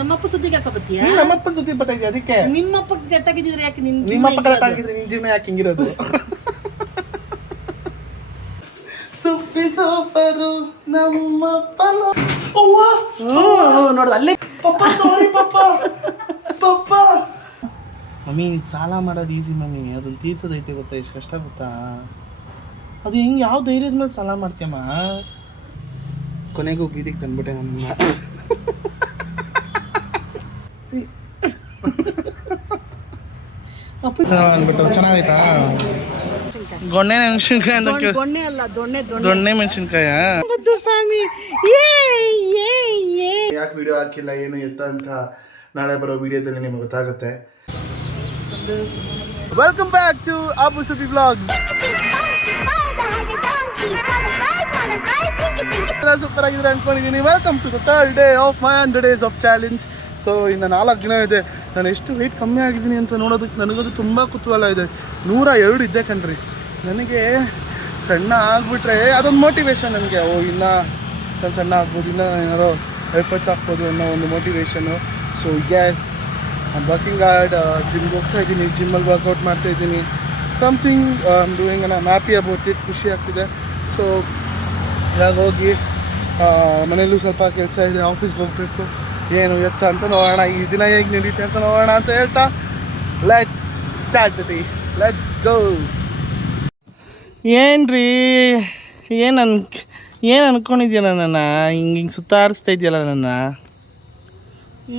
ನಮ್ಮಪ್ಪ ಸುದ್ದಿಗೆ ಯಾಕೆ ಬತ್ತೀಯಾ? ನಮ್ಮಪ್ಪನ ಸುದ್ದಿ ಬರ್ತಾ ಅದಕ್ಕೆ. ನಿಮ್ಮಪ್ಪ ಕೆಟ್ಟಾಗಿದ್ರೆ ಯಾಕೆ ನಿಮ್ಮಪ್ಪ ಕರೆಕ್ಟ್ ಆಗಿದ್ರೆ ನಿನ್ ಜೀವನ ಯಾಕೆ ಹಿಂಗಿರೋದು? ಸುಪ್ಪಿ ಸೂಪರು ನಮ್ಮಪ್ಪ. ನೋಡು ಅಲ್ಲೇ ಪಪ್ಪ ಸಾರಿ ಪಪ್ಪ ಪಪ್ಪ. ಮಮ್ಮಿ ಸಾಲ ಮಾಡೋದು ಈಸಿ ಮಮ್ಮಿ, ಅದನ್ನ ತೀರ್ಸೋದೈತೆ ಗೊತ್ತಾ, ಎಷ್ಟು ಕಷ್ಟ ಗೊತ್ತಾ? ಅದು ಹೆಂಗೆ ಯಾವ ಧೈರ್ಯದ ಮೇಲೆ ಸಾಲ ಮಾಡ್ತೀಯಮ್ಮ? ಕೊನೆಗೂ ಬೀದಿಗೆ ತಂದ್ಬಿಟ್ಟೆ ನನ್ನ. ಅಂದ್ಬಿಟ್ಟು ಚೆನ್ನಾಗೈತಾ? ಗೊಣ್ಣೆ ಮೆಣಸಿನ್ಕಾಯಿ ಅಂತ ದೊಣ್ಣೆ ಅಲ್ಲ ದೊಣ್ಣೆ ಮೆಣಸಿನ್ಕಾಯ. ಸ್ವಾಮಿ ಯಾಕೆ ವಿಡಿಯೋ ಹಾಕಿಲ್ಲ ಏನು ಎತ್ತ ಅಂತ ನಾಳೆ ಬರೋ ವಿಡಿಯೋದಲ್ಲಿ ನಿಮಗೆ ಗೊತ್ತಾಗುತ್ತೆ. Welcome back to Abu Subbi vlogs. Super ಆಗಿದ್ರೆ ಅನ್ಕೊಂಡಿದ್ದೀನಿ. Welcome to the third day of my 100 days of challenge. So ಇನ್ನು 4 ದಿನ ಇದೆ. ನಾನು ಎಷ್ಟು ವೆಯ್ಟ್ ಕಮ್ಮಿ ಆಗಿದ್ದೀನಿ ಅಂತ ನೋಡೋದಕ್ಕೆ ನನಗದು ತುಂಬ ಕುತೂಹಲ ಇದೆ. 102 ಇದ್ದೆ ಕಣ್ರಿ. ನನಗೆ ಸಣ್ಣ ಆಗಿಬಿಟ್ರೆ ಅದೊಂದು ಮೋಟಿವೇಶನ್ ನನಗೆ. ಇನ್ನೂ ನಾನು ಸಣ್ಣ ಆಗ್ಬೋದು, ಇನ್ನೂ ಏನಾರೋ ಎಫರ್ಟ್ಸ್ ಹಾಕ್ಬೋದು ಅನ್ನೋ ಒಂದು motivation. So yes, working hard. ಜಿಮ್ಗೆ ಹೋಗ್ತಾ ಇದ್ದೀನಿ, ಜಿಮ್ಮಲ್ಲಿ ವರ್ಕೌಟ್ ಮಾಡ್ತಾಯಿದ್ದೀನಿ. Something doing I am happy about it. ಖುಷಿ ಆಗ್ತಿದೆ. ಸೊ ಇವಾಗ ಹೋಗಿ ಮನೆಯಲ್ಲೂ ಸ್ವಲ್ಪ ಕೆಲಸ ಇದೆ, ಆಫೀಸ್ಗೆ ಹೋಗಬೇಕು. ಏನು ಎತ್ತ ಅಂತ ನೋಡೋಣ, ಈ ದಿನ ಹೇಗೆ ನಡೀತೆ ಅಂತ ನೋಡೋಣ ಅಂತ ಹೇಳ್ತಾ let's start the day. Let's go. ಏನ್ರಿ ಏನು ಅನ್ಕೊಂಡಿದ್ಯಲ್ಲ ನನ್ನ? ಹಿಂಗೆ ಸುತ್ತಾಡಿಸ್ತಾ ಇದೆಯಲ್ಲ ನನ್ನ?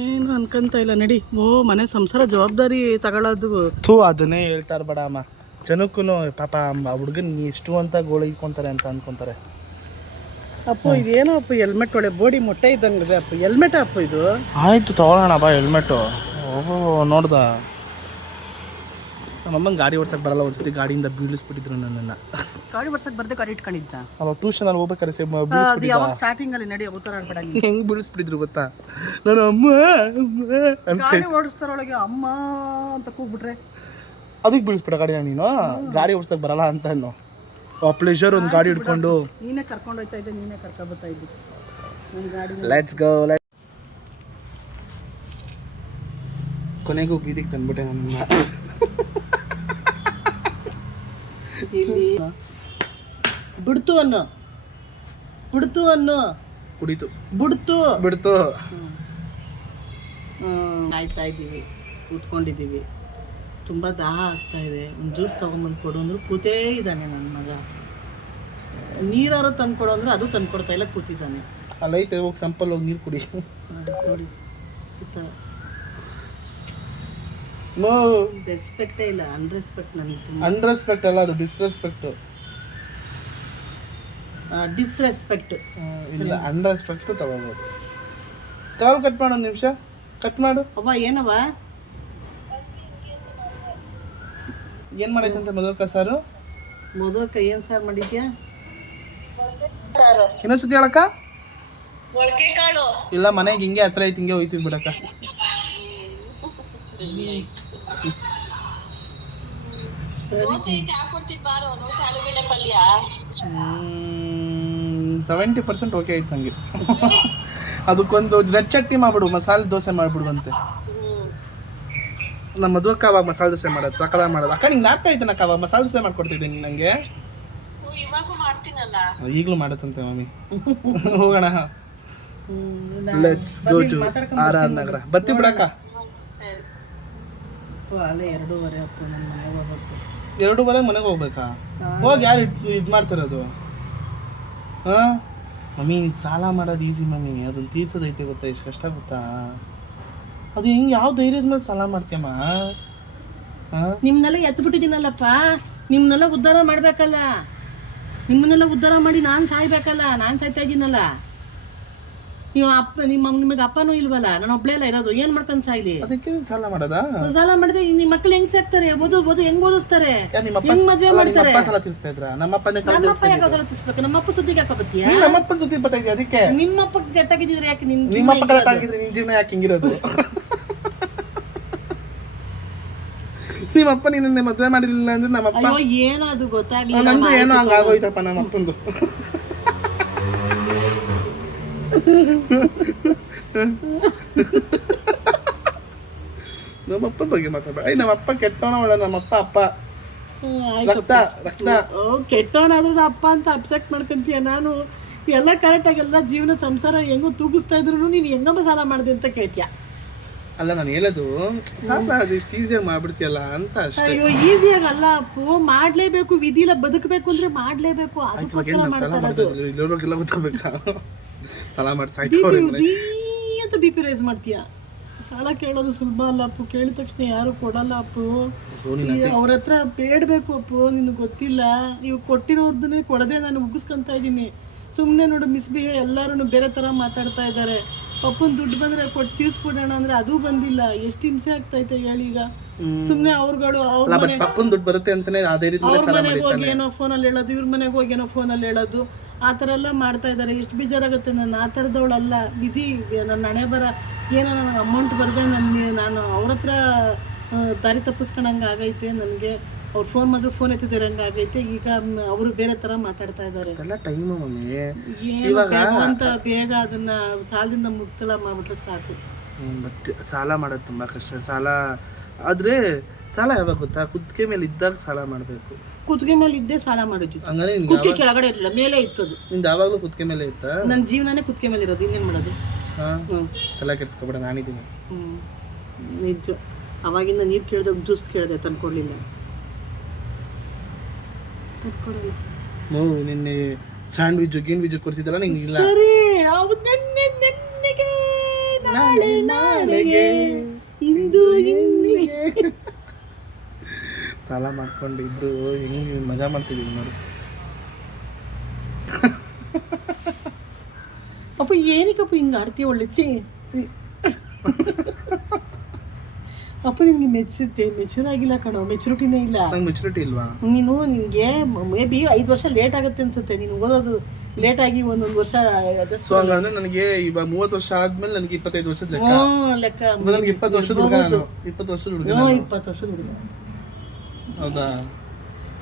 ಏನು ಅನ್ಕೊಂತ ಇಲ್ಲ ನಡಿ. ಮನೆ ಸಂಸಾರ ಜವಾಬ್ದಾರಿ ತಗೊಳ್ಳೋದು. ಅದನ್ನೇ ಹೇಳ್ತಾರೆ ಬೇಡ ಅಮ್ಮ. ಜನಕ್ಕೂ ಪಾಪ ಹುಡುಗನ್ ಎಷ್ಟು ಅಂತ ಗೋಳಿಕೊಂತಾರೆ ಅಂತ ಅನ್ಕೊಂತಾರೆ. ಅಪ್ಪು ಇದೇನೋ ಅಪ್ಪು ಹೆಲ್ಮೆಟ್ ಒಳ್ಳೆ ಬೋಡಿ ಮೊಟ್ಟೆ ಇದ್ದಂಗೆ ಅಪ್ಪು. ಹೆಲ್ಮೆಟ್ ಅಪ್ಪು ಇದು? ಆಯಿತು ತಗೊಳ್ಳೋಣ ಬಾ ಹೆಲ್ಮೆಟು. ನೋಡ್ದ ನಮ್ಮಮ್ಮಂಗೆ ಗಾಡಿ ಓಡ್ಸಕ್ಕೆ ಬರಲ್ಲ. ಒಂದ್ಸತಿ ಗಾಡಿಯಿಂದ ಬೀಳಿಸ್ಬಿಟ್ಟಿದ್ರು ನನ್ನನ್ನು. ಗಾಡಿ ಓಡ್ಸಕ್ಕೆ ಬರ್ದೆ ಗಾಡಿ ಇಟ್ಕೊಂಡಿದ್ದ. ಅವಾಗ ಟ್ಯೂಷನಲ್ಲಿ ಹೋಗ್ಬೇಕಾರೆ ಸ್ಟಾರ್ಟಿಂಗ್ ಅಲ್ಲಿ ನಡಿ ಉತ್ತರ ಆಡ್ಬೇಡ. ಹೆಂಗೆ ಬೀಳಿಸ್ಬಿಟ್ಟಿದ್ರು ಗೊತ್ತಾ? ನಾನು ಅಮ್ಮ ಅಂತ ಗಾಡಿ ಓಡಿಸ್ತಾರೊಳಗೆ ಅಮ್ಮ ಅಂತ ಕೂಗ್ಬಿಟ್ರೆ ಅದಕ್ಕೆ ಬೀಳಿಸ್ಬಿಡ ಗಾಡಿನ ನೀನು. ಗಾಡಿ ಓಡ್ಸಕ್ಕೆ ಬರಲ್ಲ ಅಂತ ಅನ್ನೋ ಪ್ಲೇಜರ್ ಒಂದು ಗಾಡಿ ಹಿಡ್ಕೊಂಡು ನೀನೇ ಕರ್ಕೊಂಡು ಹೋಗ್ತಾ ಇದ್ದೆ, ನೀನೇ ಕರ್ಕೊಂಡು ಬರ್ತಾ ಇದ್ದೆ ನನ್ನ ಗಾಡಿ. Let's go. ಕೊನೆಗೂ ಬೀದಿಗೆ ತಂದ್ಬಿಟ್ಟೆ ನನ್ನ. ಇಲ್ಲಿ ಬಿಡ್ತು ಅನ್ನೋ ಕುಡಿತು ಬಿಡ್ತು. ಆಯ್ತಾ ಇದ್ದೀವಿ, ಕೂತ್ಕೊಂಡಿದ್ದೀವಿ. ತುಂಬ ದಾಹ ಆಗ್ತಾ ಇದೆ. ಒಂದು ಜ್ಯೂಸ್ ತೊಗೊಂಬಂದು ಕೊಡು ಅಂದ್ರು ಕೂತೇ ಇದ್ದಾನೆ ನನ್ನ ಮಗ. ನೀರಾರು ತಂದು ಕೊಡು ಅಂದ್ರೆ ಅದು ತಂದು ಕೊಡ್ತಾ ಇಲ್ಲ, ಕೂತಿದ್ದಾನೆ. ಅಲ್ಲೈತೆ ಹೋಗಿ ಸಂಪಲ್ ಹೋಗಿ ನೀರು ಕುಡಿ. ನೋಡಿ ಈ ಥರ ರೆಸ್ಪೆಕ್ಟೇ ಇಲ್ಲ. ಅನ್ರೆಸ್ಪೆಕ್ಟ್ ನನಗೆ ತುಂಬ. ಅನ್ರೆಸ್ಪೆಕ್ಟ್ ಅಲ್ಲ, ಅದು ಡಿಸ್ರೆಸ್ಪೆಕ್ಟು. ಡಿಸ್ರೆಸ್ಪೆಕ್ಟ್ ಇಲ್ಲ, ಅನ್ರೆಸ್ಪೆಕ್ಟು ತಗೋಬೋದು. ಕಾಲ್ ಕಟ್ ಮಾಡು, 1 ನಿಮಿಷ ಕಟ್ ಮಾಡು. ಅವ್ವ ಏನವ್ವ? ಏನು ಮಾಡೈತಂತೆ ಮಧುಕ ಸಾರು? ಮಧುಕ ಏನು ಸಾರು ಮಾಡಿದ್ಯಾ? ಇನ್ನೊಂದ್ಸತಿ ಹೇಳಕ್ಕ. ಇಲ್ಲ, ಮನೆಗೆ ಹಿಂಗೆ ಹತ್ರ ಐತಿ, ಹಿಂಗೆ ಹೋಯ್ತೀವಿ ಬಿಡಕ್ಕ. ದೋಸೆ 70% ಓಕೆ ಆಯ್ತು ನನಗೆ. ಅದಕ್ಕೊಂದು ರೆಡ್ ಚಟ್ನಿ ಮಾಡ್ಬಿಡು, ಮಸಾಲೆ ದೋಸೆ ಮಾಡ್ಬಿಡುವಂತೆ. ನಮ್ಮ ಮದುವಕ್ಕ ಅವಾಗ ಮಸಾಲೆ ದೋಸೆ ಮಾಡೋದು ಸಕಲ ಮಾಡೋದು. ಅಕ್ಕ ನಿಂಗೆ ನಾಪ್ತಾ ಇದ್ದಾನೆ ಅಕ್ಕ, ಅವಾಗ ಮಸಾಲೆ ದೋಸೆ ಮಾಡ್ಕೊಡ್ತಿದ್ದೀನಿ ನನಗೆ. ಈಗಲೂ ಮಾಡತ್ತಂತೆ ಮಮ್ಮಿ. ಹೋಗೋಣ, ಲೆಟ್ಸ್ ಗೋ ಟು RR ನಗರ. ಬತ್ತಿ ಬಿಡಕ್ಕ. ಅಲ್ಲೇ 2:30 ಆಯ್ತು, ನನ್ನ ಮನೆಗೆ ಹೋಗ್ಬೇಕು. 2:30 ಮನೆಗೆ ಹೋಗ್ಬೇಕಾ? ಹೋಗಿ ಯಾರು ಇದು ಮಾಡ್ತಿರೋದು? ಹಾಂ ಮಮ್ಮಿ, ಸಾಲ ಮಾಡೋದು ಈಸಿ ಮಮ್ಮಿ, ಅದನ್ನ ತೀರ್ಸೋದೈತೆ ಗೊತ್ತಾ, ಎಷ್ಟು ಕಷ್ಟ ಗೊತ್ತಾ? ಅದು ಹೆಂಗೆ ಯಾವ ಧೈರ್ಯದ ಮೇಲೆ ಸಾಲ ಮಾಡ್ತೀಯಮ್ಮ? ನಿಮ್ಮನ್ನೆಲ್ಲ ಎತ್ಬಿಟ್ಟಿದ್ದೀನಲ್ಲಪ್ಪ, ನಿಮ್ಮನ್ನೆಲ್ಲ ಉದ್ಧಾರ ಮಾಡಬೇಕಲ್ಲ. ನಿಮ್ಮನ್ನೆಲ್ಲ ಉದ್ಧಾರ ಮಾಡಿ ನಾನು ಸಾಯ್ಬೇಕಲ್ಲ. ನಾನು ಸಾಯ್ತಾ ಇದ್ದೀನಲ್ಲ. ನೀವು ನಿಮಗೆ ಅಪ್ಪನೂ ಇಲ್ವಲ್ಲ, ನಾನು ಒಬ್ಳೇ ಅಲ್ಲ ಇರೋದು. ಏನು ಮಾಡ್ಕೊಂಡು ಸಾಯ್ಲಿ? ಅದಕ್ಕೆ ಸಾಲ ಮಾಡೋದಾ? ಸಾಲ ಮಾಡಿದ್ರೆ ನಿಮ್ಮ ಮಕ್ಳು ಹೆಂಗ್ ಸಾಕ್ತಾರೆ? ಹೆಂಗ್ ಓದಿಸ್ತಾರೆ? ಹೆಂಗ್ ಮದ್ವೆ ಮಾಡ್ತಾರೆ? ಸಾಲ ತೀರಿಸ್ತಾ ಇದ್ರ? ನಮ್ಮಪ್ಪ ಯಾಕೆ ಸಾಲ ತೀರ್ಸ್ಬೇಕು? ನಮ್ಮಪ್ಪ ಸುದ್ದಿಗೆ ಯಾಕೆ ಬತ್ತೀಯಾ? ನಮ್ಮಪ್ಪನ ಸುದ್ದಿ ಬರ್ತಾ ಇದೆಯಾ ಅದಕ್ಕೆ? ನಿಮ್ಮಪ್ಪ ಕೆಟ್ಟಾಗಿದ್ರೆ ಯಾಕೆ ನಿಮ್ಮಪ್ಪ ಕರೆಕ್ಟ್ ಆಗಿದ್ರೆ ನಿನ್ ಜೀವನ ಯಾಕೆ ಹಿಂಗಿರೋದು? ನಿಮ್ಮಪ್ಪ ನಿನ್ನ ಮದ್ವೆ ಮಾಡಿರ್ಲಿಲ್ಲ ಅಂದ್ರೆ ನಮ್ಮಪ್ಪ ಏನೋ ಅದು ಗೊತ್ತಾಗ್ಲಿಲ್ಲ. ನಂದು ಏನೋ ಹಂಗಾಗೋಯ್ತಪ್ಪ ನಮ್ಮಪ್ಪಂದು. ನಮ್ಮಪ್ಪ ಬಗ್ಗೆ ಮಾತಾಡ. ನಮ್ಮಪ್ಪ ಕೆಟ್ಟವನ ಒಳ್ಳೆ, ನಮ್ಮಪ್ಪ ಅಪ್ಪ ರಕ್ತ ರಕ್ತ. ಕೆಟ್ಟವನಾದ್ರೂ ನಾ ಅಪ್ಪ ಅಂತ ಅಪ್ಸೆಕ್ಟ್ ಮಾಡ್ಕೊಂತೀಯ. ನಾನು ಎಲ್ಲ ಕರೆಕ್ಟಾಗಿ ಎಲ್ಲ ಜೀವನ ಸಂಸಾರ ಹೆಂಗೋ ತೂಗಿಸ್ತಾ ಇದ್ರು ನೀನು ಹೆಂಗಮ್ಮ ಸಾಲ ಮಾಡಿದೆ ಅಂತ ಕೇಳ್ತೀಯ. ಅಲ್ಲ ನಾನು ಹೇಳೋದು ಸಾಲ ಅದಿಷ್ಟು ಈಸಿಯಾಗಿ ಮಾಡ್ಬಿಡ್ತೀಯಲ್ಲ ಅಂತ ಅಷ್ಟೇ. ಅಯ್ಯೋ ಈಸಿಯಾಗಿ ಅಲ್ಲ ಅಪ್ಪು, ಮಾಡ್ಲೇಬೇಕು, ವಿಧಿಲ ಬದುಕಬೇಕು ಅಂದ್ರೆ ಮಾಡ್ಲೇಬೇಕು. ಅದಕ್ಕೋಸ್ಕರ ಮಾಡ್ತಾ ಇರೋದು. ಇಲ್ಲೋರಿಗೆಲ್ಲ ಗೊತ್ತಾಗಬೇಕಾ ಸಾಲ ಮಾಡಿ ಸಾಯ್ತವ್ರೆ ಅಂತ ಬಿ ಪಿ ರೈಸ್ ಮಾಡ್ತೀಯ. ಸಾಲ ಕೇಳೋದು ಸುಲಭ ಅಲ್ಲ ಅಪ್ಪು, ಕೇಳಿದ ತಕ್ಷಣ ಯಾರು ಕೊಡಲ್ಲ ಅಪ್ಪು. ಅವ್ರ ಹತ್ರ ಬೇಡಬೇಕು ಅಪ್ಪು, ನಿನಗೆ ಗೊತ್ತಿಲ್ಲ. ನೀವು ಕೊಟ್ಟಿರೋರ್ದನ್ನೇ ಕೊಡದೆ ನಾನು ಮುಗಿಸ್ಕೊಂತ ಇದ್ದೀನಿ. ಸುಮ್ಮನೆ ನೋಡು ಮಿಸ್ಬಿಹೇವ್, ಎಲ್ಲರೂ ಬೇರೆ ಥರ ಮಾತಾಡ್ತಾ ಇದ್ದಾರೆ. ಅಪ್ಪನ ದುಡ್ಡು ಬಂದರೆ ಕೊಟ್ಟು ತೀರ್ಸ್ಕೊಡೋಣ ಅಂದರೆ ಅದೂ ಬಂದಿಲ್ಲ. ಎಷ್ಟು ಹಿಂಸೆ ಆಗ್ತೈತೆ ಹೇಳೀಗ. ಸುಮ್ಮನೆ ಅವ್ರುಗಳು ಅವ್ರ ಪಪ್ಪನ ದುಡ್ಡು ಬರುತ್ತೆ ಅಂತಾನೆ ಅದೇ ರೀತಿ ಅವ್ರ ಮನೆಗೆ ಹೋಗಿ ಏನೋ ಫೋನಲ್ಲಿ ಹೇಳೋದು, ಇವ್ರ ಮನೆಗೆ ಹೋಗಿ ಏನೋ ಫೋನಲ್ಲಿ ಹೇಳೋದು, ಆ ಥರ ಎಲ್ಲ ಮಾಡ್ತಾ ಇದ್ದಾರೆ. ಎಷ್ಟು ಬೇಜಾರಾಗುತ್ತೆ. ನಾನು ಆ ಥರದವಳಲ್ಲ. ವಿಧಿ ನನ್ನ ಹಣೆ ಬರ ಏನೋ ನನಗೆ ಅಮೌಂಟ್ ಬರದೆ ನಾನು ಅವ್ರ ಹತ್ರ ದಾರಿ ತಪ್ಪಿಸ್ಕೊಂಡಂಗೆ ಆಗೈತೆ ನನಗೆ. ಅವ್ರು ಫೋನ್ ಮಾಡಿದ್ರು ಫೋನ್ ಎತ್ತಿದಿರಂಗೆ ಆಗೈತೆ. ಈಗ ಅವರು ಬೇರೆ ಥರ ಮಾತಾಡ್ತಾ ಇದ್ದಾರೆ. ಅಂತ ಬೇಗ ಅದನ್ನ ಸಾಲದಿಂದ ಮುಕ್ತಲ ಮಾಡ್ಬಿಟ್ರೆ ಸಾಕು. ಬಟ್ ಸಾಲ ಮಾಡೋದು ತುಂಬ ಕಷ್ಟ. ಸಾಲ ಆದರೆ ಸಾಲ ಯಾವಾಗ ಗೊತ್ತಾ, ಕುತ್ತಿಗೆ ಮೇಲೆ ಇದ್ದಾಗ ಸಾಲ ಮಾಡಬೇಕು. ಕುತ್ತಿಗೆ ಮೇಲೆ ಇದ್ದೇ ಸಾಲ ಮಾಡಿದ್ವಿ. ಹಂಗಾರೆ ಕುತ್ತಿಗೆ ಕೆಳಗಡೆ ಇರಲಿಲ್ಲ, ಮೇಲೆ ಇತ್ತದು. ನಿಂದು ಯಾವಾಗಲೂ ಕುತ್ತಿಗೆ ಮೇಲೆ ಇತ್ತಾ? ನನ್ನ ಜೀವನನೇ ಕುತ್ತಿಗೆ ಮೇಲೆ ಇರೋದು. ಇನ್ನೇನು ಮಾಡೋದು? ತಲೆ ಕೆಡಿಸ್ಕೊಬೇಡ, ನಾನಿದ್ದೀನಿ. ನಿಜ. ಅವಾಗಿಂದ ನೀರು ಕೇಳಿದಾಗ ಜ್ಯೂಸ್ ಕೇಳಿದೆ, ತಂದ್ಕೊಡ್ಲಿಲ್ಲ. ನಿನ್ನೆ ಸ್ಯಾಂಡ್ವಿಚ್ ಗಿಂಡ್ವಿಚ್ ಕೊಡ್ತಿದ್ದಲ್ಲ ನಿಂಗಿಲ್ಲ. ಸರಿ, ನೆನ್ನೆಗೆ ನಾಳೆ ನಾಳೆಗೆ ಇಂದು ಇಂದಿಗೆ ಸಾಲ ಮಾಡ್ಕೊಂಡು ಇಬ್ರು ಹೆಂಗೆ ಮಜಾ ಮಾಡ್ತಿದ್ದೀವಿ ನೋಡಿ. ಅಪ್ಪ ಏನಕ್ಕಪ್ಪ ಹಿಂಗೆ ಆಡ್ತೀಯ? ಒಳ್ಳೆಸಿ ಅಪ್ಪ ನಿನ್ಗೆ ಮೆಚೂರ್ ಆಗಿಲ್ಲ ಕಣೋ. ಮೆಚುರಿಟಿನೇ ಇಲ್ಲ. ನಂಗೆ ಮೆಚುರಿಟಿ ಇಲ್ವಾ? ನೀನು ನಿನಗೆ ಮೇ ಬಿ 5 ವರ್ಷ ಲೇಟ್ ಆಗುತ್ತೆ ಅನ್ಸುತ್ತೆ. ನೀನು ಓದೋದು ಲೇಟಾಗಿ ಒಂದೊಂದು ವರ್ಷ. ಸೊ ಹಂಗಂದ್ರೆ ನನಗೆ ಇವಾಗ 30 ವರ್ಷ ಆದ್ಮೇಲೆ ನನಗೆ 25 ವರ್ಷದ ಲೆಕ್ಕ. ಲೆಕ್ಕ ನನಗೆ 20 ವರ್ಷದ ಹುಡುಗ. ನಾನು 20 ವರ್ಷದ ಹುಡುಗ. 20 ವರ್ಷದ ಹುಡುಗ. ಹೌದಾ?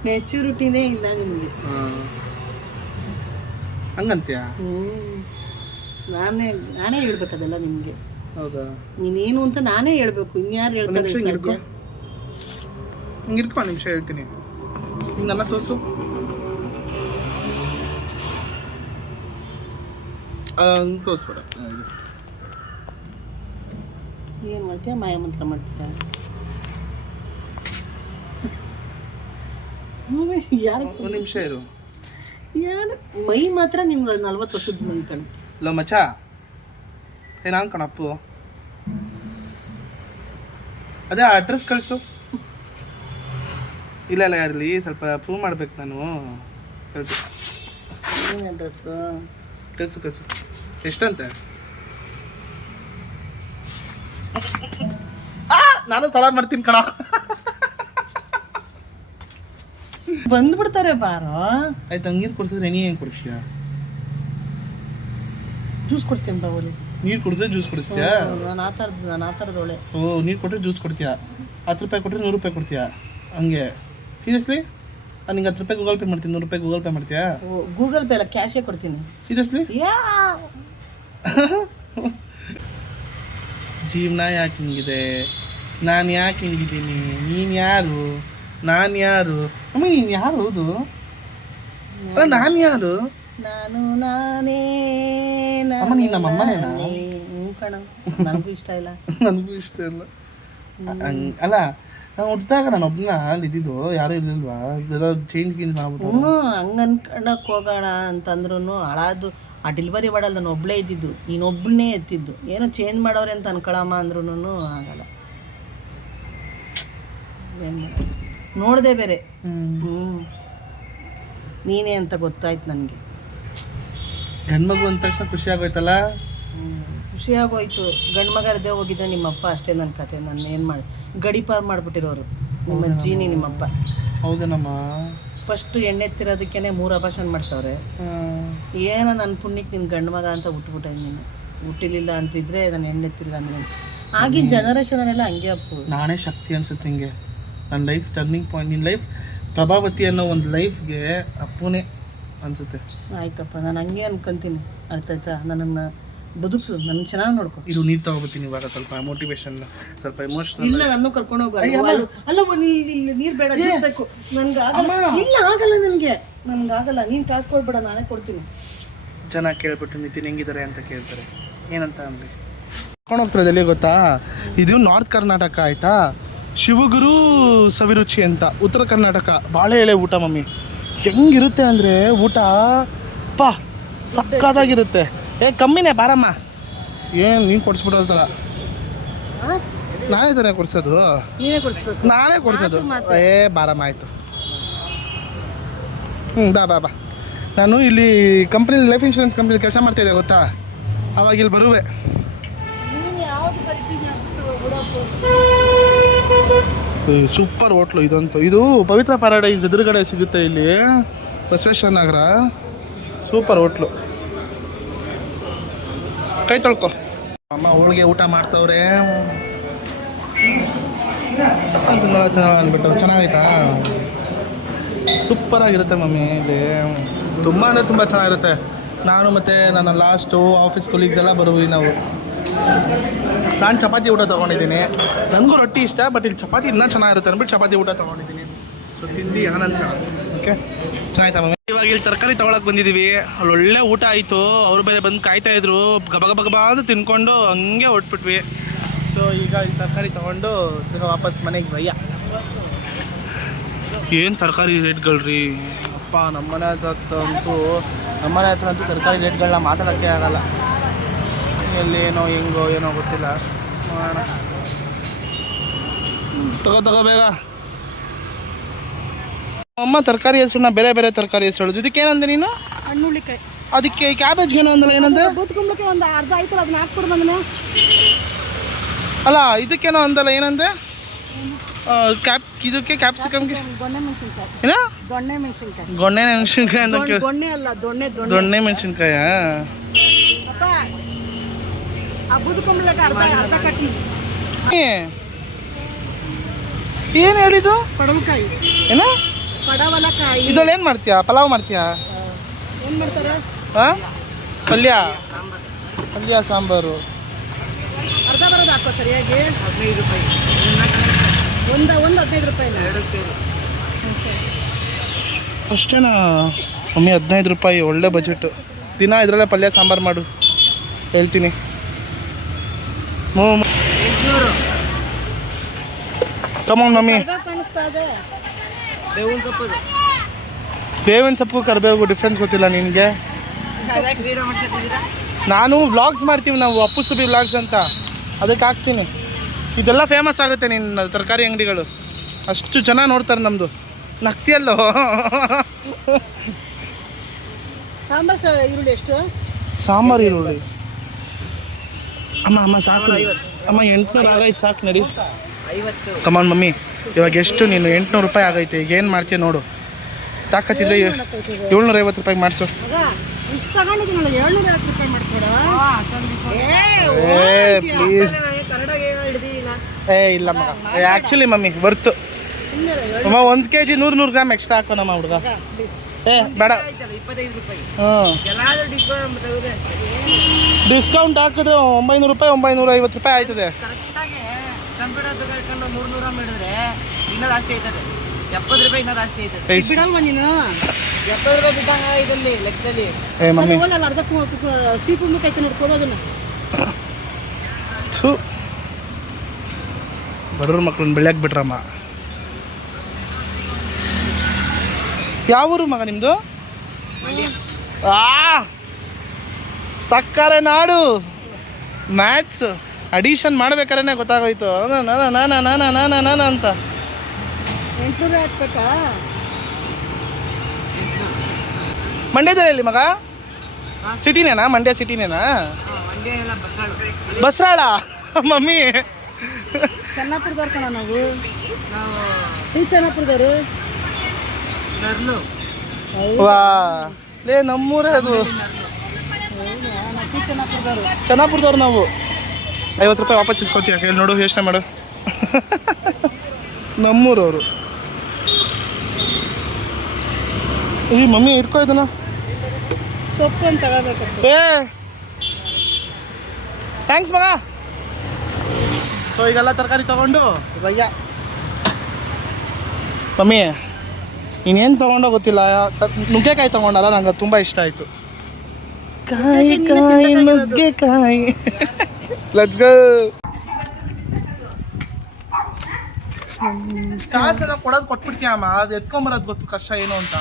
ಮೆಚುರಿಟಿನೇ ಇಲ್ಲ ನಿಮಗೆ. ಹಂಗಂತ್ಯಾ? ನಾನೇ ಹೇಳ್ಬೇಕದೆಲ್ಲ ನಿಮಗೆ. ಹೌದಾ? ನೀನೇನು ಅಂತ ನಾನೇ ಹೇಳ್ಬೇಕು, ಇನ್ಯಾರು ಹೇಳ್ತಾರೆ? ಹಿಂಗಿರ್ಕೊ, ನಿಮಿಷ ಹೇಳ್ತೀನಿ. ಹಿಂಗೆ ನನ್ನ ತೋರಿಸು. ತೋರಿಸ್ಬೇಡ. ಏನು ಮಾಡ್ತೀಯ? ಮಾಯ ಮಂತ್ರ ಮಾಡ್ತೀಯ? ಯಾರು? ಒಂದು ನಿಮಿಷ ಇರು. ಯಾರು ಮೈ ಮಾತ್ರ ನಿಮ್ಗೆ 40 ವರ್ಷದ ಮೈ ಕಣ್. ಇಲ್ಲ ಮಚ್ಚ, ನಾನು ಕಣಪ್ಪು. ಅದೇ ಅಡ್ರೆಸ್ ಕಳಿಸು. ಇಲ್ಲ ಯಾರಲ್ಲಿ ಸ್ವಲ್ಪ ಪ್ರೂವ್ ಮಾಡ್ಬೇಕು ನಾನು. ಕಳಿಸು. ಏನು ಅಡ್ರೆಸ್ಸು? ಕಳಿಸು. ಎಷ್ಟಂತೆ? ನಾನು ಸಾಲ ಮಾಡ್ತೀನಿ ಕಣ. ಬಂದ್ಬಿಡ್ತಾರೆ ಬಾರೋ. ಆಯ್ತು, ಹಂಗೀರು ಕೊಡ್ಸಿದ್ರೆ ನೀ ಏನು ಕೊಡಿಸ್ತೀಯಾ? ಜ್ಯೂಸ್ ಕೊಡ್ತೀನಿ ಬಾವಲ್ಲಿ. ನೀರು ಕುಡಿದ್ರೆ ಜ್ಯೂಸ್ ಕೊಡಿಸ್ತೀಯಾ? ನಾನು ಆ ಥರದೊಳೆ. ಓ, ನೀರು ಕೊಟ್ಟರೆ ಜ್ಯೂಸ್ ಕೊಡ್ತೀಯಾ? 10 ರೂಪಾಯಿ ಕೊಟ್ಟರೆ 100 ರೂಪಾಯಿ ಕೊಡ್ತೀಯಾ? ಹಂಗೆ ಸೀರಿಯಸ್ಲಿ? ನಾನು ನಿಂಗೆ 10 ರೂಪಾಯಿ ಗೂಗಲ್ ಪೇ ಮಾಡ್ತೀನಿ, 100 ರೂಪಾಯಿ ಗೂಗಲ್ ಪೇ ಮಾಡ್ತೀಯಾ? ಗೂಗಲ್ ಪೇ ಅಲ್ಲ, ಕ್ಯಾಶೇ ಕೊಡ್ತೀನಿ. ಸೀರಿಯಸ್ಲಿ? ಜೀವನ ಯಾಕೆ ಹಿಂಗಿದೆ? ನಾನು ಯಾಕೆ ಹಿಂಗಿದ್ದೀನಿ? ನೀನು ಯಾರು? ನಾನು ಯಾರು? ಅಮ್ಮ ನೀನು ಯಾರು? ಹೌದು ಅಲ್ಲ, ನಾನು ಯಾರು? ನಾನು ನಾನೇ. ಅಮ್ಮ ನೀನು ನಮ್ಮ ಅಮ್ಮನೇನಾ? ಕಣ, ನನಗೂ ಇಷ್ಟ ಇಲ್ಲ. ನನಗೂ ಇಷ್ಟ ಇಲ್ಲ. ಅಲ್ಲ, ನಾವು ಹುಟ್ಟಿದಾಗ ನಾನು ಒಬ್ಬನ ಅಲ್ಲಿ ಇದ್ದಿದ್ದು, ಯಾರು ಇರಲಿಲ್ವಾ? ಬೇರೆ ಚೇಂಜ್ ಮಾಡ್ಬಿಟ್ಟು. ಹಂಗೆ ಅನ್ಕೊಂಡಕ್ಕೆ ಹೋಗೋಣ ಅಂತಂದ್ರೂ ಹಾಳಾದು. ಆ ಡೆಲಿವರಿ ವಾರ್ಡಲ್ಲಿ ನಾನು ಒಬ್ಬಳೇ ಇದ್ದಿದ್ದು, ನೀನೊಬ್ಬಳನ್ನೇ ಎತ್ತಿದ್ದು. ಏನೋ ಚೇಂಜ್ ಮಾಡೋರೆ ಅಂತ ಅನ್ಕೊಳಮ್ಮ ಅಂದ್ರೂ ಆಗಲ್ಲ. ಏನು ಮಾಡೋದು? ನೋಡಿದೆ ಬೇರೆ. ನೀನೇ ಅಂತ ಗೊತ್ತಾಯ್ತು ನನಗೆ. ಗಂಡು ಮಗು ಅಂದ ತಕ್ಷಣ ಖುಷಿ ಆಗೋಯ್ತಲ್ಲ? ಖುಷಿಯಾಗೋಯ್ತು. ಗಂಡು ಮಗ ಇರದೇ ಹೋಗಿದ್ದೆ ನಿಮ್ಮಪ್ಪ, ಅಷ್ಟೇ ನನ್ನ ಕತೆ. ನಾನು ಏನು ಮಾಡಿ ಗಡಿಪಾರು ಮಾಡಿಬಿಟ್ಟಿರೋರು ನಿಮ್ಮ ಅಜ್ಜಿನಿ ನಿಮ್ಮಪ್ಪ. ಹೌದೇನಮ್ಮ? ಫಸ್ಟು ಎಣ್ಣೆತ್ತಿರೋದಕ್ಕೇ 3 ಅಬಾರ್ಷನ್ ಮಾಡಿಸವ್ರೆ. ಏನೋ ನನ್ನ ಪುಣ್ಯಕ್ಕೆ ನಿನ್ನ ಗಂಡು ಮಗ ಅಂತ ಹುಟ್ಟುಬಿಟ್ಟೆ. ನೀನು ಹುಟ್ಟಿಲಿಲ್ಲ ಅಂತಿದ್ರೆ ನಾನು ಎಣ್ಣೆತ್ತಿಲ್ಲ ಅಂದರೆ ಆಗಿನ ಜನರೇಷನೆಲ್ಲ ಹಂಗೆ ಅಪ್ಪು. ನಾನೇ ಶಕ್ತಿ ಅನ್ಸುತ್ತೆ ನಿಂಗೆ. ನನ್ನ ಲೈಫ್ ಟರ್ನಿಂಗ್ ಪಾಯಿಂಟ್, ನಿನ್ನ ಲೈಫ್ ಪ್ರಭಾವತಿ ಅನ್ನೋ ಒಂದು ಲೈಫ್ಗೆ ಅಪ್ಪನೇ ಅನಿಸುತ್ತೆ. ಆಯ್ತಪ್ಪ, ನಾನು ಹಂಗೆ ಅನ್ಕೊತೀನಿ. ಆಯ್ತಾಯ್ತಾ? ನನ್ನನ್ನು ಬದುಕ್ಸು ನನ್ನ ಚೆನ್ನಾಗಿ ನೋಡ್ಕೊ. ಇದು ನೀರು ತಗೋಬತ್ತೀನಿ ಇವಾಗ, ಸ್ವಲ್ಪ ಮೋಟಿವೇಶನ್, ಸ್ವಲ್ಪ ಎಮೋಷನಲ್. ಇಲ್ಲ ನಾನು ಕರ್ಕೊಂಡು ಹೋಗಲ್ಲ. ಅಲ್ಲ ನೀರು ಬೇಡ, ಬೇಕು ನನ್ಗೆ ಆಗಲ್ಲ. ಇಲ್ಲ ಆಗಲ್ಲ, ನನ್ಗಾಗಲ್ಲ. ನೀನು ಕಾಸು ಕೊಡ್ಬೇಡ, ನಾನೇ ಕೊಡ್ತೀನಿ. ಜನ ಕೇಳ್ಬಿಟ್ಟು ನಿತಿನ್ ಹೆಂಗಿದ್ದಾರೆ ಅಂತ ಕೇಳ್ತಾರೆ, ಏನಂತ ಅಂದ್ರಿ ಕರ್ಕೊಂಡು ಹೋಗ್ತಾರೆ. ಎಲ್ಲಿ ಗೊತ್ತಾ, ಇದು ನಾರ್ತ್ ಕರ್ನಾಟಕ ಆಯಿತಾ, ಶಿವಗುರು ಸವಿರುಚಿ ಅಂತ, ಉತ್ತರ ಕರ್ನಾಟಕ. ಬಾಳೆ ಎಳೆ ಊಟ ಮಮ್ಮಿ, ಹೆಂಗಿರುತ್ತೆ ಅಂದರೆ ಊಟ ಪಾ ಸಕ್ಕದಾಗಿರುತ್ತೆ. ಕಮ್ಮಿನೇ ಬಾರಮ್ಮ, ಏನು ನೀನು ಕೊಡಿಸ್ಬಿಡೋಲ್ತಲ್ಲ, ನಾನೇ ತಾನೇ ಕೊಡಿಸೋದು, ನೀನೇ ಕೊಡಿಸ್ಬೇಕು. ನಾನೇ ಕೊಡಿಸೋದು. ಬಾರಮ್ಮ ಆಯಿತು. ಬಾ ನಾನು ಇಲ್ಲಿ ಕಂಪ್ನಿಲಿ ಲೈಫ್ ಇನ್ಶೂರೆನ್ಸ್ ಕಂಪ್ನಿಲಿ ಕೆಲಸ ಮಾಡ್ತಾಯಿದ್ದೆ ಗೊತ್ತಾ, ಅವಾಗ ಇಲ್ಲಿ ಬರುವೆ. ಸೂಪರ್ ಹೋಟ್ಲು ಇದಂತೂ. ಇದು ಪವಿತ್ರ ಪ್ಯಾರಡೈಸ್ ಎದುರುಗಡೆ ಸಿಗುತ್ತೆ ಇಲ್ಲಿ, ಬಸವೇಶ್ವರ ನಗರ. Super hotel. ಕೈ ತೊಳ್ಕೊ ಅಮ್ಮ. ಹೋಳಿಗೆ ಊಟ ಮಾಡ್ತವ್ರೆ ಅಂದ್ಬಿಟ್ಟು. ಚೆನ್ನಾಗೈತಾ? ಸೂಪರಾಗಿರುತ್ತೆ ಮಮ್ಮಿ ಇಲ್ಲಿ, ತುಂಬ ಅಂದರೆ ತುಂಬ ಚೆನ್ನಾಗಿರುತ್ತೆ. ನಾನು ಮತ್ತು ನನ್ನ ಲಾಸ್ಟು ಆಫೀಸ್ ಕೊಲೀಗ್ಸ್ ಎಲ್ಲ ಬರುವಿ ನಾವು. ನಾನು ಚಪಾತಿ ಊಟ ತೊಗೊಂಡಿದ್ದೀನಿ, ನನಗೂ ರೊಟ್ಟಿ ಇಷ್ಟ, ಬಟ್ ಇಲ್ಲಿ ಚಪಾತಿ ಇನ್ನೂ ಚೆನ್ನಾಗಿರುತ್ತೆ ಅಂದ್ಬಿಟ್ಟು ಚಪಾತಿ ಊಟ ತೊಗೊಂಡಿದ್ದೀನಿ. ಸೊ ತಿಂದು ಆನಂದ ಸಹ. ಓಕೆ, ಚೆನ್ನಾಯ್ತಾ ಮಮ್ಮಿ? ಇವಾಗ ಇಲ್ಲಿ ತರಕಾರಿ ತೊಗೊಳಕ್ಕೆ ಬಂದಿದ್ದೀವಿ. ಅಲ್ಲಿ ಒಳ್ಳೆ ಊಟ ಆಯಿತು. ಅವರು ಬೇರೆ ಬಂದು ಕಾಯ್ತಾಯಿದ್ರು. ಗಬ ಅಂತ ತಿನ್ಕೊಂಡು ಹಂಗೆ ಹೊಟ್ಬಿಟ್ವಿ. ಸೊ ಈಗ ಇಲ್ಲಿ ತರಕಾರಿ ತೊಗೊಂಡು ವಾಪಸ್ ಮನೆಗೆ ಬಯ್ಯ. ಏನು ತರಕಾರಿ ರೇಟ್ಗಳು ರೀ ಅಪ್ಪ. ನಮ್ಮನೆ ಹತ್ರ ಅಂತೂ ತರಕಾರಿ ರೇಟ್ಗಳನ್ನ ಮಾತಾಡೋಕ್ಕೆ ಆಗಲ್ಲ. ಎಲ್ಲಿ ಏನೋ ಗೊತ್ತಿಲ್ಲ. ನೋಡೋಣ, ತಗೋ ಬೇಗ. ಅಮ್ಮ ತರಕಾರಿ ಹೆಸರು ಬೇರೆ ಬೇರೆ ತರಕಾರಿ ಹೆಸರು ಹೇಳೋದು. ಇದಕ್ಕೆ ಏನಂದೆ ನೀನು? ಹಣ್ಣುಳ್ಳಿಕಾಯಿ. ಅದಕ್ಕೆ ಕ್ಯಾಬೇಜ್ಗೆ ಏನೋ ಅಂದಲ್ಲ, ಏನಂದೆ? ಬೂತ್ಕುಂಬಳಕಾಯಿ ಒಂದು ಅರ್ಧ ಆಯ್ತಲ್ಲ, ಅದನ್ನ ಹಾಕ್ಬಿಡು ಬಂದನೆ. ಅಲ್ಲ ಇದಕ್ಕೇನೋ ಅಂದಲ್ಲ, ಏನಂದೆ? ಇದಕ್ಕೆ ಕ್ಯಾಪ್ಸಿಕಮ್ಗೆ ದೊಣ್ಣೆ ಮೆಣಸಿನ್ಕಾಯಿ. ಏನೋ ದೊಣ್ಣೆ ಮೆಣಸಿನ್ಕಾಯಿ. ಗೊಣ್ಣೆ ಮೆಣಸಿನ್ಕಾಯಿ ಅಂತ. ದೊಣ್ಣೆ ಅಲ್ಲ, ದೊಣ್ಣೆ ಮೆಣಸಿನ್ಕಾಯ. ಆ ಬೂತ್ಕುಂಬಳಕಾಯಿ ಅರ್ಧ ಕಟ್ಟಿ. ಏನು ಹೇಳಿದ್ದು? ಪಡವಲಕಾಯಿ. ಏನ ಪಡವಲಕಾಯಿ. ಇದ್ರಲ್ಲಿ ಏನು ಮಾಡ್ತೀಯಾ? ಪಲಾವ್ ಮಾಡ್ತೀಯಾ? ಏನು ಮಾಡ್ತಾರೆ? ಹಾಂ, ಪಲ್ಯ ಸಾಂಬಾರು. ಅರ್ಧ ಬರೋದು ಹಾಕೋ ಸರಿಯಾಗಿ. 15 ರೂಪಾಯಿ ಒಂದು 15 ರೂಪಾಯಿನ 2 ಸೇರಿ ಅಷ್ಟೇನಾ ಮಮ್ಮಿ? 15 ರೂಪಾಯಿ ಒಳ್ಳೆ ಬಜೆಟು. ದಿನ ಇದರಲ್ಲೇ ಪಲ್ಯ ಸಾಂಬಾರು ಮಾಡು ಹೇಳ್ತೀನಿ. ಕಮಾನ್ ಮಮ್ಮಿ. ಬೇವಿನ ಸೊಪ್ಪು ಕರಿಬೇವು ಡಿಫ್ರೆನ್ಸ್ ಗೊತ್ತಿಲ್ಲ ನಿನಗೆ? ನಾನು ವ್ಲಾಗ್ಸ್ ಮಾಡ್ತೀವಿ ನಾವು, ಅಪ್ಪು ಸುಬಿ ವ್ಲಾಗ್ಸ್ ಅಂತ, ಅದಕ್ಕೆ ಹಾಕ್ತೀನಿ. ಇದೆಲ್ಲ ಫೇಮಸ್ ಆಗುತ್ತೆ ನಿನ್ನ ತರಕಾರಿ ಅಂಗಡಿಗಳು, ಅಷ್ಟು ಜನ ನೋಡ್ತಾರೆ ನಮ್ಮದು. ನಗ್ತಿಯಲ್ಲೋ? ಸಾಂಬಾರು ಈರುಳ್ಳಿ ಎಷ್ಟು? ಸಾಂಬಾರು ಈರುಳ್ಳಿ ಅಮ್ಮ ಸಾಕು ಅಮ್ಮ. 800 ಆಗೈತೆ, ಸಾಕು ನಡಿ. ಕಮಾನ್ ಮಮ್ಮಿ. ಇವಾಗ ಎಷ್ಟು ನೀನು? 800 ರೂಪಾಯಿ ಆಗೈತೆ. ಈಗ ಏನು ಮಾಡ್ತೀಯ ನೋಡು. ತಾಕತ್ತಿದ್ರೆ 750 ರೂಪಾಯಿಗೆ ಮಾಡಿಸು. ಪ್ಲೀಸ್. ಇಲ್ಲ ಮಗ, ಆ್ಯಕ್ಚುಲಿ ಮಮ್ಮಿ ವರ್ತು ಅಮ್ಮ. 1 kg 100 ಗ್ರಾಮ್ ಎಕ್ಸ್ಟ್ರಾ ಹಾಕೋಣಮ್ಮ ಹುಡುಗ. ಬೇಡ. ಡಿಸ್ಕೌಂಟ್ ಹಾಕಿದ್ರೆ 900 ರೂಪಾಯಿ 950 ರೂಪಾಯಿ ಆಯ್ತದೆ. ಬಡವ್ರ ಮಕ್ಳನ್ನ ಬೆಳ್ಯಾಕ್ ಬಿಟ್ರಮ್ಮ. ಯಾವ ಊರು ಮಗ ನಿಮ್ಮದು? ಸಕ್ಕರೆ ನಾಡು. ಮ್ಯಾಥ್ಸ್ ಅಡಿಷನ್ ಮಾಡ್ಬೇಕಾದ್ರೆ ಗೊತ್ತಾಗೋಯ್ತು ನಾನು ಅಂತ. 800 ಹಾಕ್ಬೇಕಾ? ಮಂಡ್ಯದಲ್ಲಿ ಮಗ? ಸಿಟಿನೇನಾ? ಮಂಡ್ಯ ಸಿಟಿನೇನಾ? ಬಸರಾಳ ಮಮ್ಮಿ. ಚೆನ್ನಾಪುರದವ್ರು ಕಣ ನಾವು. ನೀವು ಚೆನ್ನಾಪುರದವರು? ವಾ ಲೇ, ನಮ್ಮೂರೇ ಅದು. ಚೆನ್ನಾಪುರದವ್ರು ನಾವು. 50 ರೂಪಾಯಿ ವಾಪಸ್ ಇಸ್ಕೊತೀಯ? ಹೇಳಿ ನೋಡು, ಯೋಚನೆ ಮಾಡು. ನಮ್ಮೂರವರು. ಈ ಮಮ್ಮಿ ಇಟ್ಕೋ ಇದನ್ನ. ಸೊಪ್ಪು ಅಂತ ತಗೋಬೇಕು. ಥ್ಯಾಂಕ್ಸ್ ಮಗ. ಸೊ ಈಗೆಲ್ಲ ತರಕಾರಿ ತೊಗೊಂಡು ರಯ್ಯ ಮಮ್ಮಿ ಇನ್ನೇನು ತೊಗೊಂಡೋ ಗೊತ್ತಿಲ್ಲ, ನುಗ್ಗೆಕಾಯಿ ತೊಗೊಂಡಲ್ಲ, ನಂಗೆ ಅದು ತುಂಬ ಇಷ್ಟ ಆಯಿತು. ಕಾಯಿ ಕಾಯಿ ನುಗ್ಗೆಕಾಯಿ. Let's go. ಕಾಸೆಲ್ಲ ಕೊಡೋದು ಕೊಟ್ಬಿಡ್ತೀಯಮ್ಮ, ಅದು ಎತ್ಕೊಂಬರೋದು ಗೊತ್ತು ಕಷ್ಟ ಏನು ಅಂತ.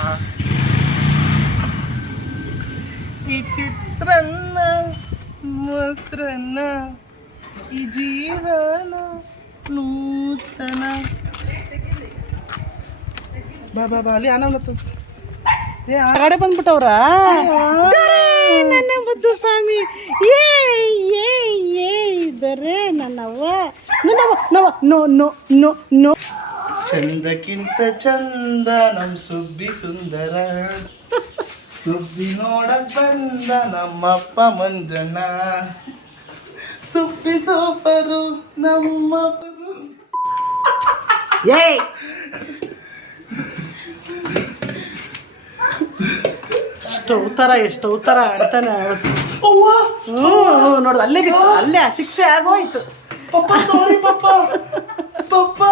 ಈ ಚಿತ್ರಾನ್ನ ಮೊಸರನ್ನ ಈ ಜೀವನ ನೂತನ. ಬಾ ಬಾ ಬಾ ಅಲ್ಲಿ ಆನಂದ ಕಡೆ ಬಂದ್ಬಿಟ್ಟವ್ರ ನನ್ನ ಮುದ್ದು ಸ್ವಾಮಿ. ಇದರೆ ನನ್ನವ್ವ ನೋ ನೋ ನೋ ನೋ. ಚಂದಕ್ಕಿಂತ ಚಂದ ನಮ್ ಸುಬ್ಬಿ ಸುಂದರ, ಸುಬ್ಬಿ ನೋಡಕ್ ಬಂದ ನಮ್ಮಪ್ಪ ಮಂಜಣ್ಣ, ಸುಬ್ಬಿ ಸೂಪರು ನಮ್ಮಪ್ಪರು. ಎಷ್ಟು ಉತ್ತರ ಆಡ್ತಾನೆ. ನೋಡು ಅಲ್ಲೇ ಬಿತ್ತು, ಅಲ್ಲೇ ಶಿಕ್ಷೆ ಆಗೋಯ್ತು. ಪಪ್ಪ ಸಾರಿ ಪಪ್ಪ ಪಪ್ಪ.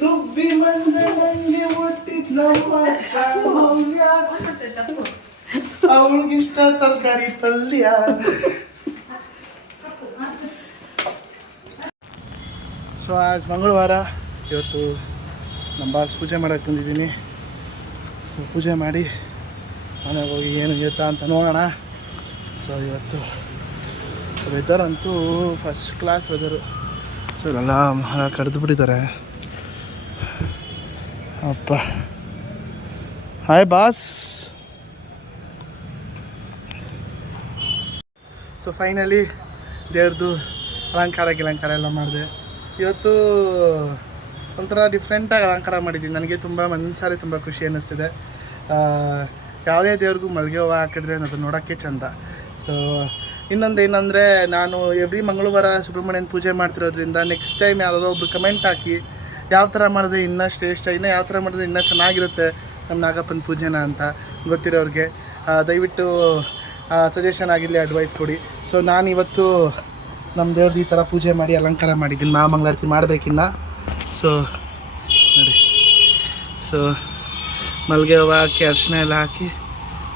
ಸುಬ್ಬಿ ಮಂಜಣ್ಣಂಗೆ ಹುಟ್ಟಿದ್ ನಮ್ಮ ಅವಳಿಗಿಷ್ಟ ತರಕಾರಿ ಪಲ್ಯ. ಸೊ ಆಸ್ ಮಂಗಳವಾರ ಇವತ್ತು ನಮ್ಮ ಬಾಸ್ ಪೂಜೆ ಮಾಡೋಕ್ಕೆ ಬಂದಿದ್ದೀನಿ. ಸೊ ಪೂಜೆ ಮಾಡಿ ಮನೆಗೆ ಹೋಗಿ ಏನು ಎತ್ತ ಅಂತ ನೋಡೋಣ. ಸೊ ಇವತ್ತು ವೆದರ್ ಅಂತೂ ಫಸ್ಟ್ ಕ್ಲಾಸ್ ವೆದರು. ಸೊ ಇಲ್ಲೆಲ್ಲ ಮರ ಕಡ್ದು ಬಿಟ್ಟಿದ್ದಾರೆ. ಅಪ್ಪ ಹಾಯ್ ಬಾಸ್. ಸೊ ಫೈನಲಿ ದೇವ್ರದ್ದು ಅಲಂಕಾರ ಎಲ್ಲ ಮಾಡಿದೆ. ಇವತ್ತು ಒಂಥರ ಡಿಫ್ರೆಂಟಾಗಿ ಅಲಂಕಾರ ಮಾಡಿದ್ದೀನಿ. ನನಗೆ ತುಂಬ ಮನಸ್ಸಾರಿ ತುಂಬ ಖುಷಿ ಅನ್ನಿಸ್ತಿದೆ. ಯಾವುದೇ ದೇವ್ರಿಗೂ ಮಲ್ಲಿಗೆ ಹೂವು ಹಾಕಿದ್ರೆ ಅದು ನೋಡೋಕ್ಕೆ ಚೆಂದ. ಸೊ ಇನ್ನೊಂದು ಏನಂದರೆ, ನಾನು ಎವ್ರಿ ಮಂಗಳವಾರ ಸುಬ್ರಹ್ಮಣ್ಯನ ಪೂಜೆ ಮಾಡ್ತಿರೋದ್ರಿಂದ ನೆಕ್ಸ್ಟ್ ಟೈಮ್ ಯಾರೋ ಒಬ್ರು ಕಮೆಂಟ್ ಹಾಕಿ ಯಾವ ಥರ ಮಾಡಿದ್ರೆ ಇನ್ನೂ ಶ್ರೇಷ್ಠ, ಇನ್ನೂ ಯಾವ ಥರ ಮಾಡಿದ್ರೆ ಇನ್ನೂ ಚೆನ್ನಾಗಿರುತ್ತೆ ನಮ್ಮ ನಾಗಪ್ಪನ ಪೂಜೆನ ಅಂತ ಗೊತ್ತಿರೋರಿಗೆ ದಯವಿಟ್ಟು ಸಜೆಷನ್ ಆಗಿರಲಿ, ಅಡ್ವೈಸ್ ಕೊಡಿ. ಸೊ ನಾನಿವತ್ತು ನಮ್ಮ ದೇವ್ರದ್ದು ಈ ಥರ ಪೂಜೆ ಮಾಡಿ ಅಲಂಕಾರ ಮಾಡಿದ್ದೀನಿ. ಮಹಾಮಂಗಳಾರತಿ ಮಾಡಬೇಕಿನ್ನ. ಸೊ ನೋಡಿ, ಸೊ ಮಲ್ಲಿಗೆ ಹೂವು ಹಾಕಿ ಅರಿಶಿನ ಎಲ್ಲ ಹಾಕಿ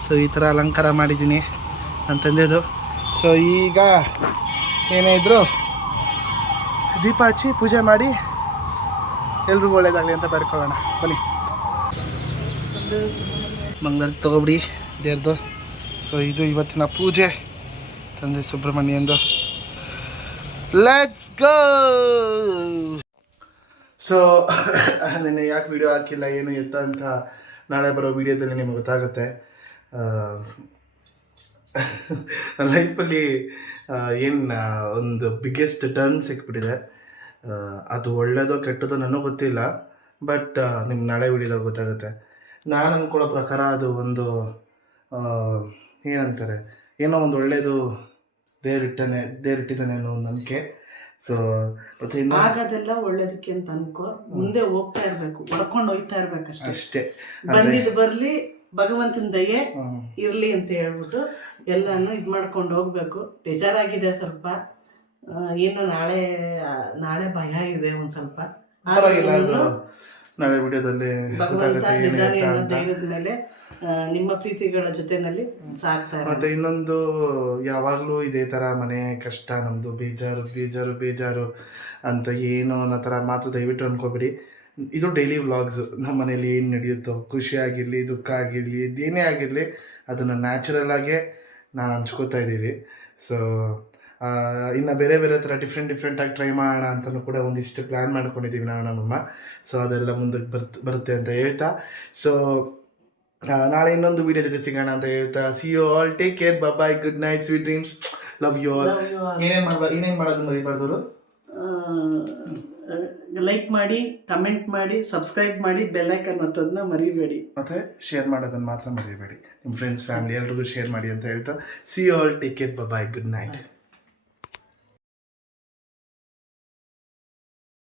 ಸೊ ಈ ಥರ ಅಲಂಕಾರ ಮಾಡಿದ್ದೀನಿ ನನ್ನ ತಂದೆದು. ಸೊ ಈಗ ಏನೇ ಇದ್ದರೂ ದೀಪ ಹಚ್ಚಿ ಪೂಜೆ ಮಾಡಿ ಎಲ್ರಿಗೂ ಒಳ್ಳೇದಾಗಲಿ ಅಂತ ಬರ್ಕೊಳ್ಳೋಣ ಬನ್ನಿ. ಮಂಗಳಾರತಿ ತೊಗೊಬಿಡಿ ದೇವ್ರದ್ದು. ಸೊ ಇದು ಇವತ್ತಿನ ಪೂಜೆ ತಂದೆ ಸುಬ್ರಹ್ಮಣ್ಯಂದು. Let's go. ಸೊ ನೆನ್ನೆ ಯಾಕೆ ವಿಡಿಯೋ ಹಾಕಿಲ್ಲ ಏನು ಎತ್ತ ಅಂತ ನಾಳೆ ಬರೋ ವೀಡಿಯೋದಲ್ಲಿ ನಿಮಗೆ ಗೊತ್ತಾಗುತ್ತೆ. ನನ್ನ ಲೈಫಲ್ಲಿ ಏನು ಒಂದು ಬಿಗ್ಗೆಸ್ಟ್ ಟರ್ನ್ ಸಿಕ್ಬಿಟ್ಟಿದೆ. ಅದು ಒಳ್ಳೆಯದೋ ಕೆಟ್ಟದೋ ನನಗೂ ಗೊತ್ತಿಲ್ಲ, ಬಟ್ ನಿಮ್ಗೆ ನಾಳೆ ವಿಡಿಯೋದಾಗ ಗೊತ್ತಾಗುತ್ತೆ. ನಾನು ಅಂದ್ಕೊಳ್ಳೋ ಪ್ರಕಾರ ಅದು ಒಂದು ಏನಂತಾರೆ, ಏನೋ ಒಂದು ಒಳ್ಳೆಯದು ದೇವರಿಟ್ಟಿದ್ದಾನೆ ಅನ್ನೋ ಒಂದು ನಂಬಿಕೆ. ಸೊ ಮತ್ತೆ ಆಗೋದೆಲ್ಲ ಒಳ್ಳೇದಕ್ಕೆ ಅಂತ ಅನ್ಕೋ, ಮುಂದೆ ಹೋಗ್ತಾ ಇರಬೇಕು, ಹೊಡ್ಕೊಂಡು ಹೋಗ್ತಾ ಇರ್ಬೇಕು ಅಷ್ಟೇ. ಬಂದಿದ್ದು ಬರಲಿ, ಭಗವಂತನ ದಯೆ ಇರಲಿ ಅಂತ ಹೇಳ್ಬಿಟ್ಟು ಎಲ್ಲಾನು ಇದು ಮಾಡ್ಕೊಂಡು ಹೋಗ್ಬೇಕು. ಬೇಜಾರಾಗಿದೆ ಸ್ವಲ್ಪ, ಏನು ನಾಳೆ ಭಯ ಇದೆ ಒಂದು ಸ್ವಲ್ಪ. ನಾಳೆ ವಿಡಿಯೋದಲ್ಲಿ ಧೈರ್ಯದ ಮೇಲೆ ನಿಮ್ಮ ಪ್ರೀತಿಗಳ ಜೊತೆನಲ್ಲಿ ಸಾಕ್ತಾ ಇರೋದು. ಮತ್ತೆ ಇನ್ನೊಂದು, ಯಾವಾಗಲೂ ಇದೇ ಥರ ಮನೆ ಕಷ್ಟ, ನಮ್ಮದು ಬೇಜಾರು ಅಂತ ಏನೋ ಅನ್ನೋ ಥರ ಮಾತು ದಯವಿಟ್ಟು ಅನ್ಕೋಬೇಡಿ. ಇದು ಡೈಲಿ ವ್ಲಾಗ್ಸು. ನಮ್ಮ ಮನೇಲಿ ಏನು ನಡೆಯುತ್ತೋ, ಖುಷಿ ಆಗಿರಲಿ, ದುಃಖ ಆಗಿರಲಿ, ಇದೇನೇ ಆಗಿರಲಿ, ಅದನ್ನು ನ್ಯಾಚುರಲಾಗೇ ನಾನು ಹಂಚ್ಕೋತಾ ಇದ್ದೀವಿ. ಸೊ ಇನ್ನು ಬೇರೆ ಥರ ಡಿಫ್ರೆಂಟಾಗಿ ಟ್ರೈ ಮಾಡೋಣ ಅಂತಲೂ ಕೂಡ ಒಂದಿಷ್ಟು ಪ್ಲ್ಯಾನ್ ಮಾಡ್ಕೊಂಡಿದ್ದೀವಿ ನಾವು ನಮ್ಮಮ್ಮ. ಸೊ ಅದೆಲ್ಲ ಮುಂದಕ್ಕೆ ಬರುತ್ತೆ ಅಂತ ಹೇಳ್ತಾ, ಸೊ ನಾಳೆ ಇನ್ನೊಂದು ವೀಡಿಯೋ ಜೊತೆ ಸಿಗೋಣ ಅಂತ ಹೇಳ್ತಾ, see you all, take care, bye, good night, sweet dreams, love you all. ಏನೇನು ಮಾಡೋದು ಮರಿಬಾರ್ದವರು? ಲೈಕ್ ಮಾಡಿ, ಕಮೆಂಟ್ ಮಾಡಿ, ಸಬ್ಸ್ಕ್ರೈಬ್ ಮಾಡಿ, ಬೆಲ್ ಐಕನ್ ಒತ್ತೋದನ್ನ ಮರಿಬೇಡಿ. ಮತ್ತು ಶೇರ್ ಮಾಡೋದನ್ನು ಮಾತ್ರ ಮರಿಬೇಡಿ. ನಿಮ್ಮ ಫ್ರೆಂಡ್ಸ್, ಫ್ಯಾಮಿಲಿ ಎಲ್ರಿಗೂ ಶೇರ್ ಮಾಡಿ ಅಂತ ಹೇಳ್ತಾ, see you all, take care, bye, good night.